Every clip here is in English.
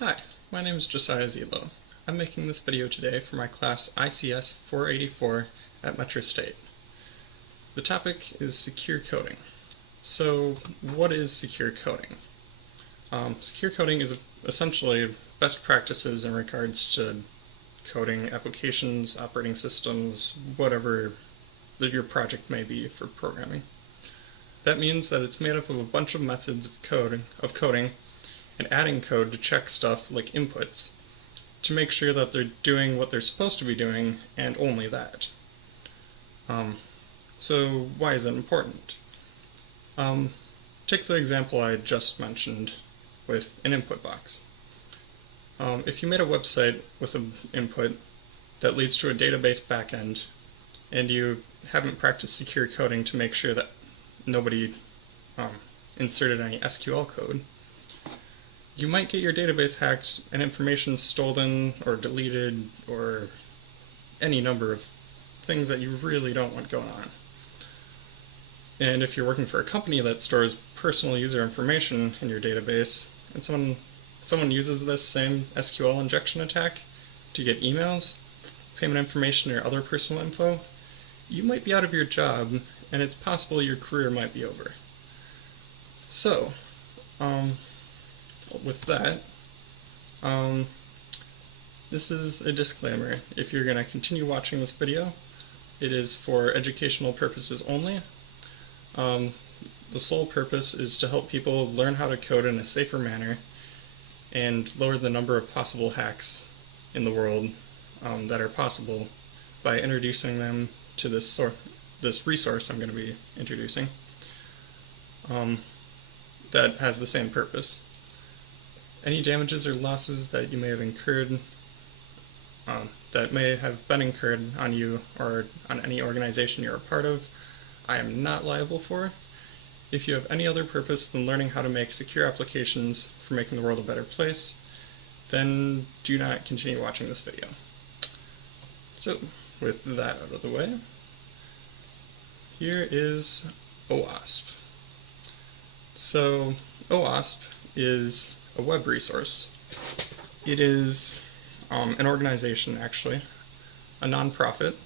Hi, my name is Josiah Zelo. I'm making this video today for my class ICS 484 at Metrostate. The topic is secure coding. So what is secure coding? Secure coding is essentially best practices in regards to coding applications, operating systems, whatever your project may be for programming. That means that it's made up of a bunch of methods of coding and adding code to check stuff like inputs to make sure that they're doing what they're supposed to be doing and only that. So why is it important? Take the example I just mentioned with an input box. If you made a website with an input that leads to a database backend and you haven't practiced secure coding to make sure that nobody inserted any SQL code, you might get your database hacked and information stolen or deleted or any number of things that you really don't want going on. And if you're working for a company that stores personal user information in your database and someone uses this same SQL injection attack to get emails, payment information, or other personal info, you might be out of your job and it's possible your career might be over. So, with that, this is a disclaimer. If you're going to continue watching this video, it is for educational purposes only. The sole purpose is to help people learn how to code in a safer manner and lower the number of possible hacks in the world that are possible by introducing them to this resource I'm going to be introducing that has the same purpose. Any damages or losses that you may have incurred, that may have been incurred on you or on any organization you're a part of, I am not liable for. If you have any other purpose than learning how to make secure applications for making the world a better place, then do not continue watching this video. So, with that out of the way, here is OWASP. So, OWASP is a web resource. It is an organization, actually, a non-profit.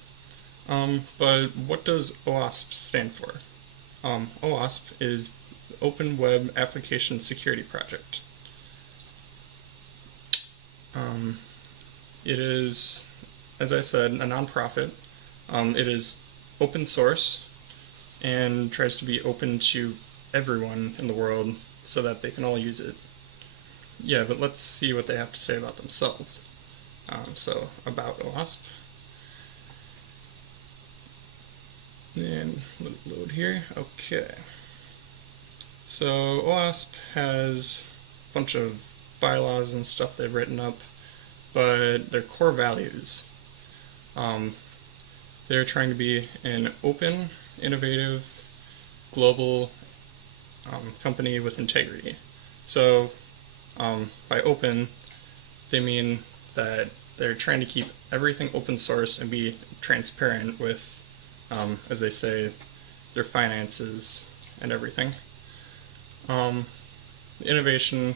But what does OWASP stand for? OWASP is Open Web Application Security Project. It is, as I said, a non-profit. It is open source and tries to be open to everyone in the world so that they can all use it. Yeah, but let's see what they have to say about themselves. So, about OWASP. And let it load here. Okay. So, OWASP has a bunch of bylaws and stuff they've written up, but their core values. They're trying to be an open, innovative, global company with integrity. So, by open, they mean that they're trying to keep everything open source and be transparent with, as they say, their finances and everything. Innovation,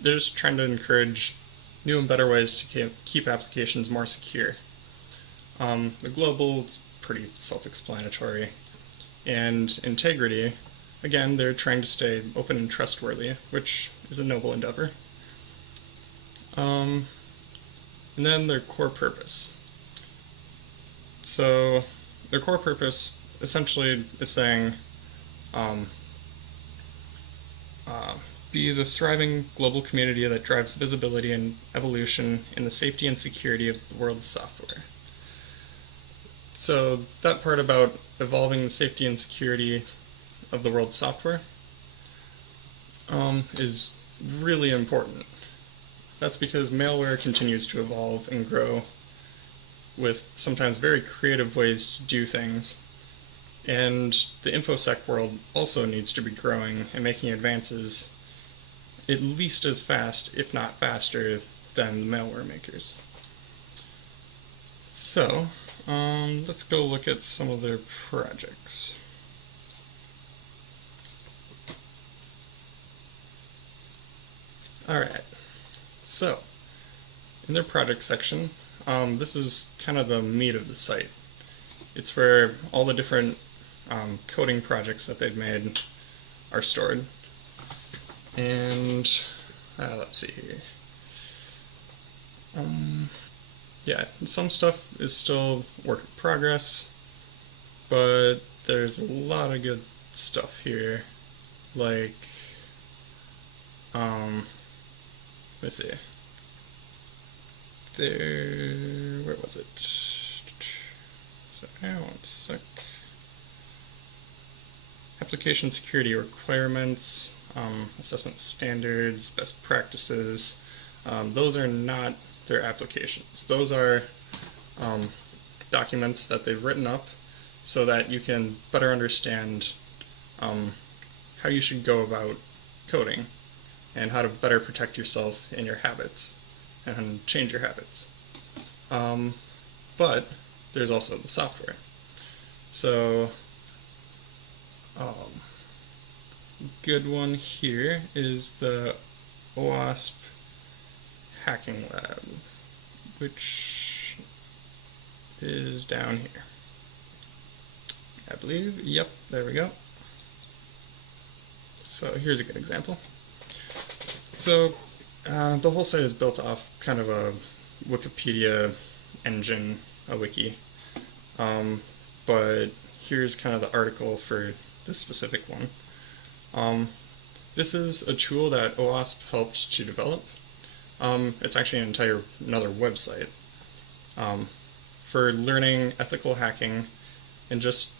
they're just trying to encourage new and better ways to keep applications more secure. The global is pretty self-explanatory. And integrity, again, they're trying to stay open and trustworthy, which is a noble endeavor. And then their core purpose. So their core purpose essentially is saying, be the thriving global community that drives visibility and evolution in the safety and security of the world's software. So that part about evolving the safety and security of the world's software is really important. That's because malware continues to evolve and grow with sometimes very creative ways to do things. And the InfoSec world also needs to be growing and making advances at least as fast, if not faster, than the malware makers. So, let's go look at some of their projects. Alright, So, in their project section, this is kind of the meat of the site. It's where all the different coding projects that they've made are stored. And let's see here. Yeah, some stuff is still work in progress, but there's a lot of good stuff here. Like, let's see. Where was it? Sorry, one sec. Application security requirements, assessment standards, best practices. Those are not their applications. Those are documents that they've written up so that you can better understand how you should go about coding and how to better protect yourself and your habits and change your habits. But there's also the software. So, good one here is the OWASP Hacking Lab, which is down here, I believe. Yep, there we go. So here's a good example. So the whole site is built off kind of a Wikipedia engine, a wiki. But here's kind of the article for this specific one. This is a tool that OWASP helped to develop. It's actually another website for learning ethical hacking and just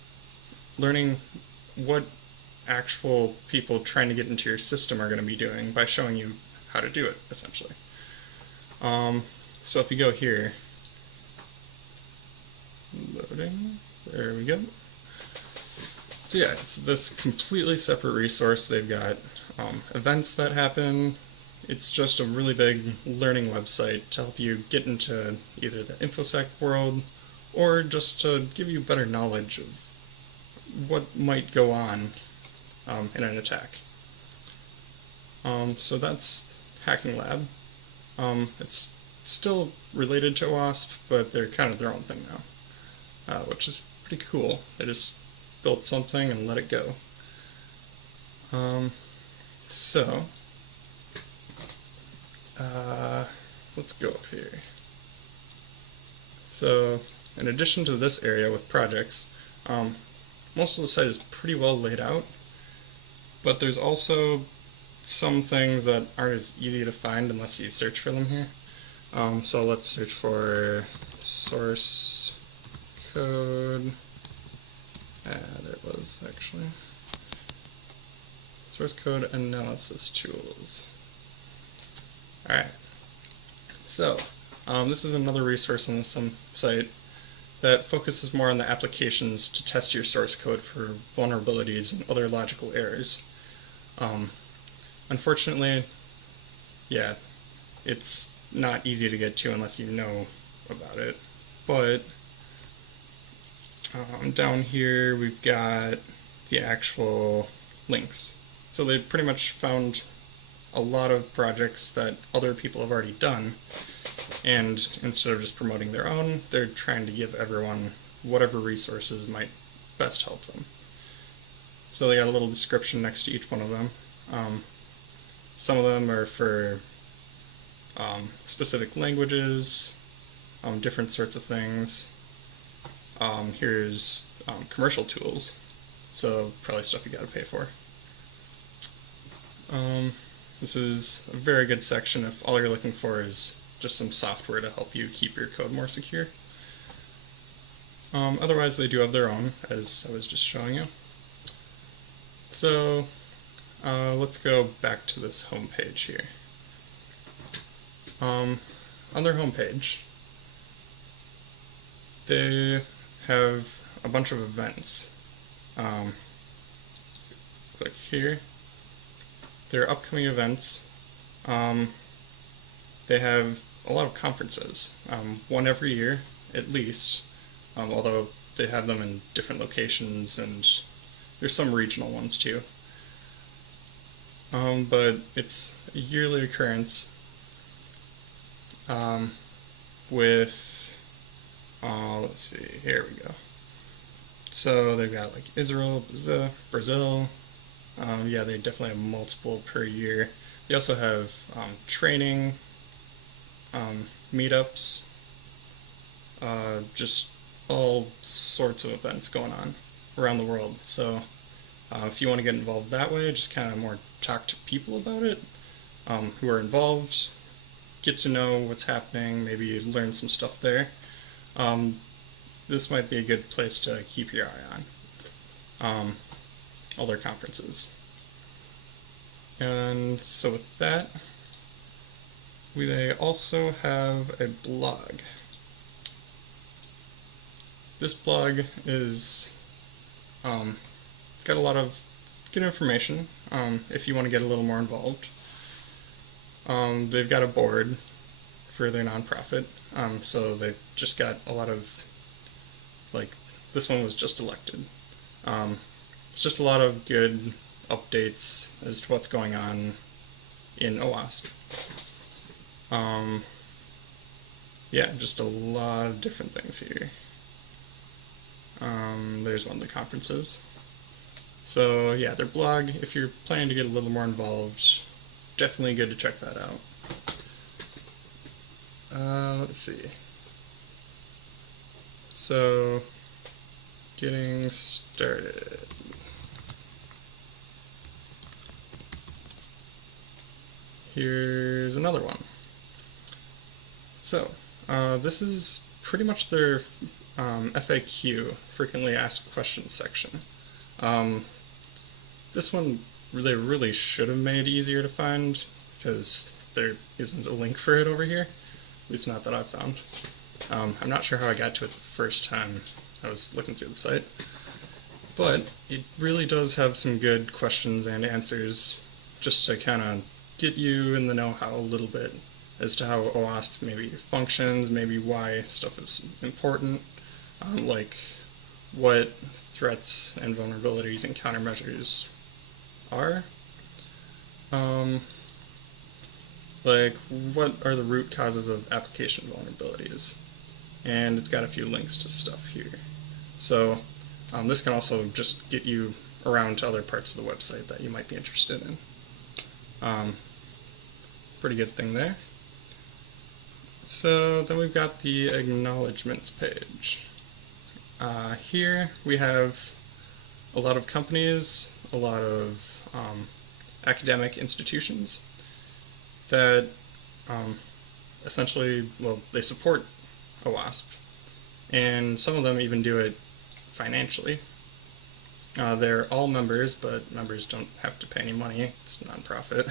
learning what actual people trying to get into your system are going to be doing by showing you how to do it, essentially. So if you go here, loading, there we go. So yeah, it's this completely separate resource. They've got events that happen. It's just a really big learning website to help you get into either the InfoSec world or just to give you better knowledge of what might go on in an attack. So that's Hacking Lab. It's still related to OWASP, but they're kind of their own thing now, which is pretty cool. They just built something and let it go. Let's go up here. So, in addition to this area with projects, most of the site is pretty well laid out, but there's also some things that aren't as easy to find unless you search for them here. So let's search for source code. There it was, actually. Source code analysis tools. Alright, so this is another resource on the site that focuses more on the applications to test your source code for vulnerabilities and other logical errors. Unfortunately, yeah, it's not easy to get to unless you know about it, but down here we've got the actual links. So they pretty much found a lot of projects that other people have already done, and instead of just promoting their own, they're trying to give everyone whatever resources might best help them. So they got a little description next to each one of them. Some of them are for specific languages, different sorts of things. Here's commercial tools, so probably stuff you gotta pay for. This is a very good section if all you're looking for is just some software to help you keep your code more secure. Otherwise, they do have their own, as I was just showing you. So let's go back to this home page here. On their home page, they have a bunch of events. Click here. Their upcoming events, they have a lot of conferences, one every year at least, although they have them in different locations and there's some regional ones too. But it's a yearly occurrence. with, let's see, here we go. So they've got like Israel, Brazil. Yeah, they definitely have multiple per year. They also have training, meetups, just all sorts of events going on around the world. So if you want to get involved that way, just kind of more talk to people about it who are involved, get to know what's happening, maybe learn some stuff there. This might be a good place to keep your eye on. All their conferences. And so with that, they also have a blog. This blog is it's got a lot of good information if you want to get a little more involved. They've got a board for their nonprofit, so they've just got a lot of, like, this one was just elected. It's just a lot of good updates as to what's going on in OWASP. Yeah, just a lot of different things here. There's one of the conferences. So yeah, their blog, if you're planning to get a little more involved, definitely good to check that out. Let's see. So, getting started. Here's another one. So, this is pretty much their FAQ, frequently asked questions section. This one really should have made easier to find because there isn't a link for it over here, at least not that I've found. I'm not sure how I got to it the first time I was looking through the site, but it really does have some good questions and answers just to kind of get you in the know-how a little bit as to how OWASP maybe functions, maybe why stuff is important, like what threats and vulnerabilities and countermeasures are, like what are the root causes of application vulnerabilities, and it's got a few links to stuff here. So this can also just get you around to other parts of the website that you might be interested in. Pretty good thing there. So then we've got the acknowledgements page. Here we have a lot of companies, a lot of academic institutions that essentially, well, they support OWASP, and some of them even do it financially. They're all members, but members don't have to pay any money. It's a non-profit.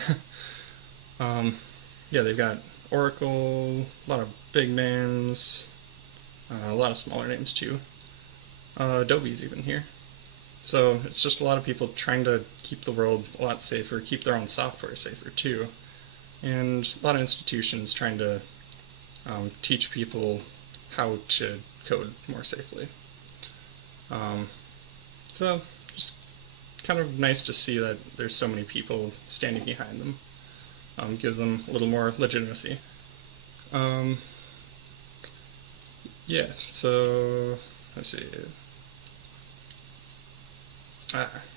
Yeah, they've got Oracle, a lot of big names, a lot of smaller names too. Adobe's even here. So it's just a lot of people trying to keep the world a lot safer, keep their own software safer too. And a lot of institutions trying to teach people how to code more safely. So just kind of nice to see that there's so many people standing behind them. Gives them a little more legitimacy. Yeah, so let's see.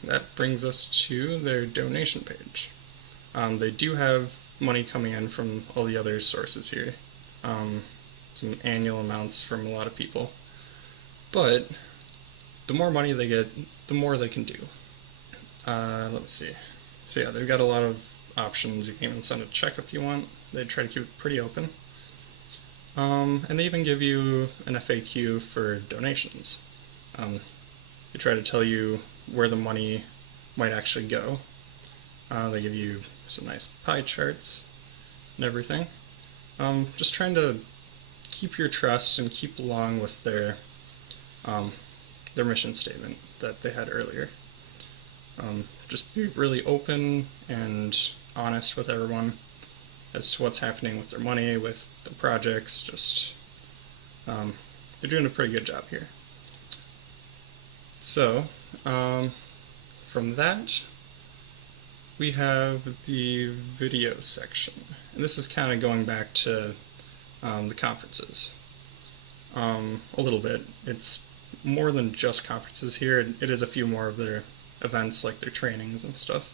That brings us to their donation page. They do have money coming in from all the other sources here. Some annual amounts from a lot of people. But the more money they get, the more they can do. Let's see. So yeah, they've got a lot of options. You can even send a check if you want. They try to keep it pretty open. And they even give you an FAQ for donations. They try to tell you where the money might actually go. They give you some nice pie charts and everything. Just trying to keep your trust and keep along with their mission statement that they had earlier. Just be really open and honest with everyone as to what's happening with their money, with the projects. Just they're doing a pretty good job here. So from that, we have the video section, and this is kind of going back to the conferences. A little bit. It's more than just conferences here. It is a few more of their events, like their trainings and stuff.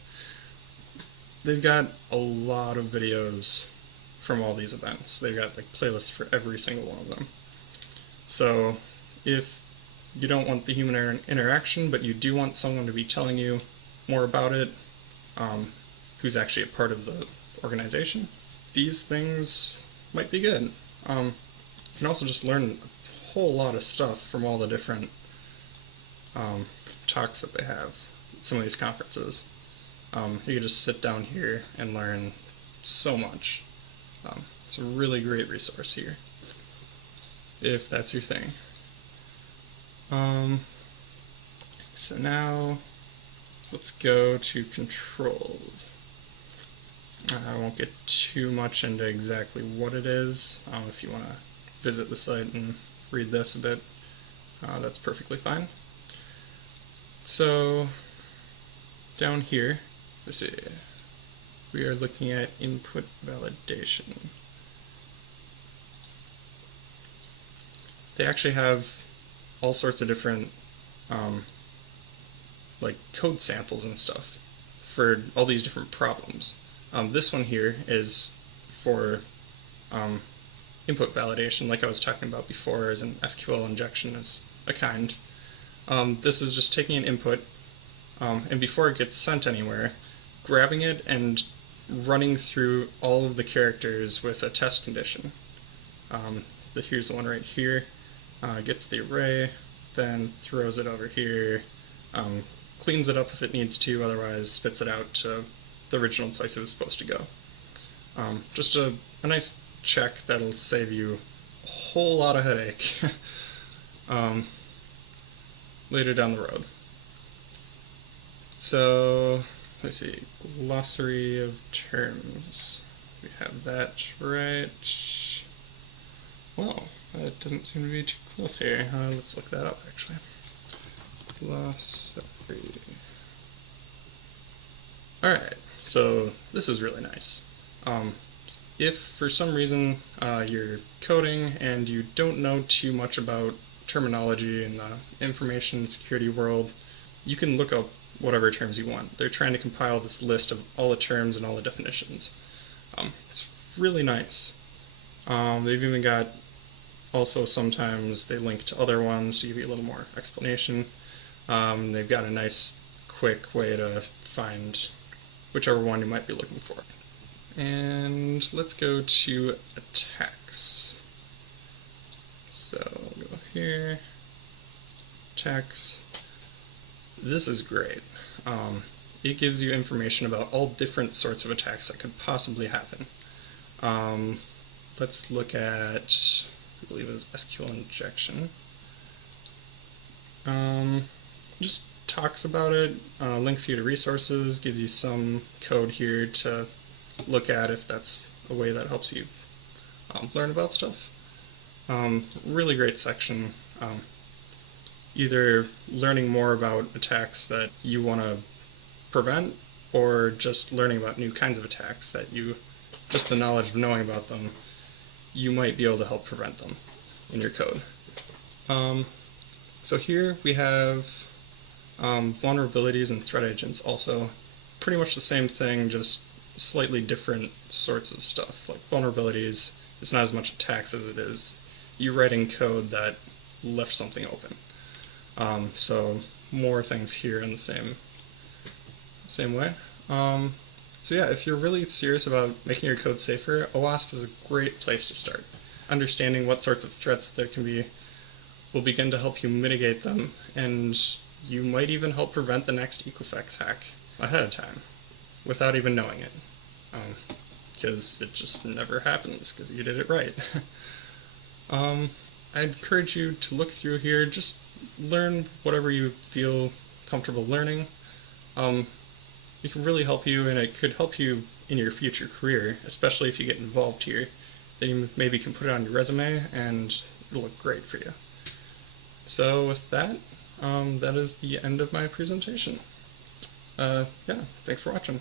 They've got a lot of videos from all these events. They've got like playlists for every single one of them. So if you don't want the human interaction, but you do want someone to be telling you more about it, who's actually a part of the organization, these things might be good. You can also just learn a whole lot of stuff from all the different talks that they have at some of these conferences. You can just sit down here and learn so much. It's a really great resource here, if that's your thing. So now let's go to controls. I won't get too much into exactly what it is. If you want to visit the site and read this a bit, that's perfectly fine. So down here, let's see, we are looking at input validation. They actually have all sorts of different like code samples and stuff for all these different problems. This one here is for input validation, like I was talking about before, as an SQL injection as a kind. This is just taking an input, and before it gets sent anywhere, grabbing it and running through all of the characters with a test condition. Here's the one right here. Gets the array, then throws it over here, cleans it up if it needs to, otherwise spits it out to the original place it was supposed to go. Just a nice check that'll save you a whole lot of headache later down the road. So, let's see, glossary of terms. We have that right. Well, that doesn't seem to be too close here. Let's look that up, actually. Glossary. Alright, so this is really nice. If for some reason you're coding and you don't know too much about terminology in the information security world, you can look up whatever terms you want. They're trying to compile this list of all the terms and all the definitions. It's really nice. They've even got, also sometimes they link to other ones to give you a little more explanation. They've got a nice quick way to find whichever one you might be looking for. And let's go to attacks. So I'll go here, attacks. This is great. It gives you information about all different sorts of attacks that could possibly happen. Let's look at, I believe it was SQL injection. Just talks about it, links you to resources, gives you some code here to look at if that's a way that helps you learn about stuff. Really great section. Either learning more about attacks that you want to prevent, or just learning about new kinds of attacks that you, just the knowledge of knowing about them, you might be able to help prevent them in your code. So here we have vulnerabilities and threat agents, also pretty much the same thing, just slightly different sorts of stuff. Like vulnerabilities, it's not as much attacks as it is you writing code that left something open. So more things here in the same way. So yeah, if you're really serious about making your code safer, OWASP is a great place to start. Understanding what sorts of threats there can be will begin to help you mitigate them, and you might even help prevent the next Equifax hack ahead of time without even knowing it, because it just never happens because you did it right. I encourage you to look through here, just learn whatever you feel comfortable learning. It can really help you, and it could help you in your future career, especially if you get involved here. Then you maybe can put it on your resume and it'll look great for you. So with that, that is the end of my presentation. Yeah, thanks for watching.